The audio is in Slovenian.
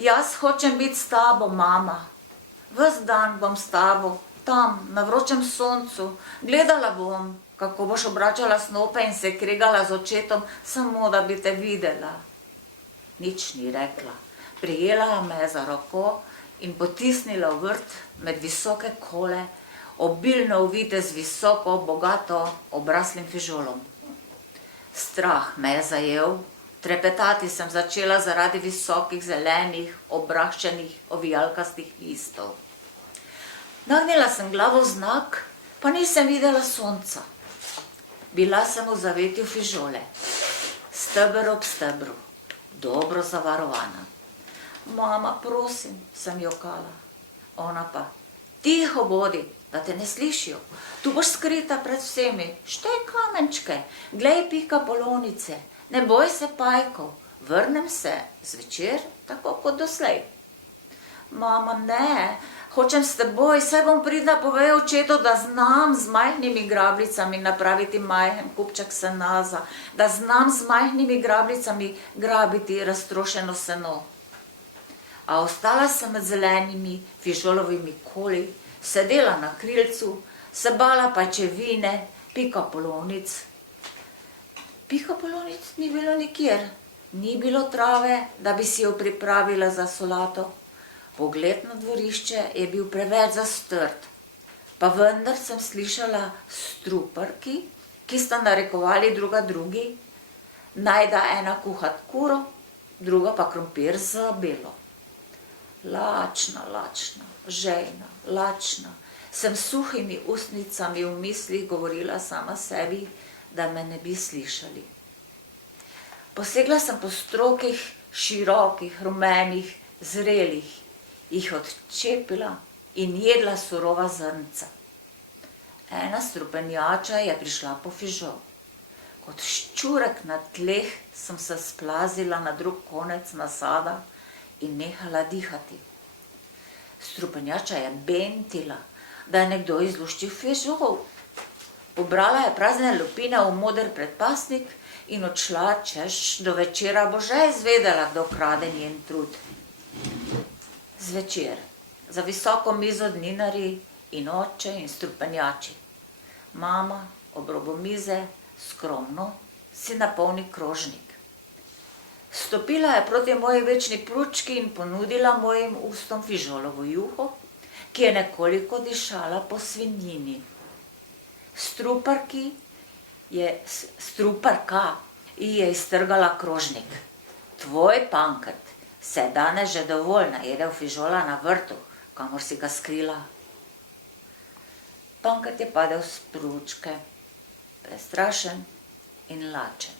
Jaz hočem biti s tabo, mama. Ves dan bom s tabo, tam, na vročem soncu. Gledala bom, kako boš obračala snope in se kregala z očetom, samo da bi te videla. Nič ni rekla. Prijela me je za roko in potisnila v vrt med visoke kole, obilno uvite z visoko, bogato obraslim fižolom. Strah me je zajel, trepetati sem začela zaradi visokih, zelenih, obraščenih, ovijalkastih listov. Nagnila sem glavo v znak, pa nisem videla sonca. Bila sem v zavetju fižole, steber ob stebru, dobro zavarovana. Mama, prosim, sem jokala. Ona pa, tiho bodi, da te ne slišijo. Tu boš skrita pred vsemi. Štej kamenčke, glej pika polonice, ne boj se pajkov, vrnem se zvečer, tako kot doslej. Mama, ne, hočem s teboj, saj bom pridna povedal očetu, da znam z majhnimi grabljicami napraviti majhen kupček senaza, da znam z majhnimi grabljicami grabiti raztrošeno seno. A ostala sem med zelenimi fižolovimi koli, sedela na krilcu, se bala pajčevine, pika polonic. Pika polonic ni bilo nikjer, ni bilo trave, da bi si jo pripravila za solato. Pogled na dvorišče je bil preveč zastrt, pa vendar sem slišala struparki, ki sta narekovali druga drugi, naj da ena kuhat kuro, druga pa krompir z belo. Lačna, lačna, žejna, lačna, sem suhimi ustnicami v mislih govorila sama sebi, da me ne bi slišali. Posegla sem po strokih, širokih, rumenih, zrelih, jih odčepila in jedla surova zrnca. Ena strupenjača je prišla po fižol. Kot ščurek na tleh sem se splazila na drug konec nasada in nehala dihati. Strupenjača je bentila, da je nekdo izluščil fižol. Pobrala je prazne lupine v moder predpasnik in odšla, češ do večera bo že izvedela, kdo krade njen trud. Zvečer, za visoko mizo dninarji in oče in strupenjači. Mama ob robu mize, skromno, si napolni krožnik. Stopila je proti moji večni pručki in ponudila mojim ustom fižolovo juho, ki je nekoliko dišala po svinjini. Struparka ji je iztrgala krožnik. Tvoj pankrt se je danes že dovolj najedel fižola na vrtu, kamor si ga skrila. Pankrt je padel s pručke, prestrašen in lačen.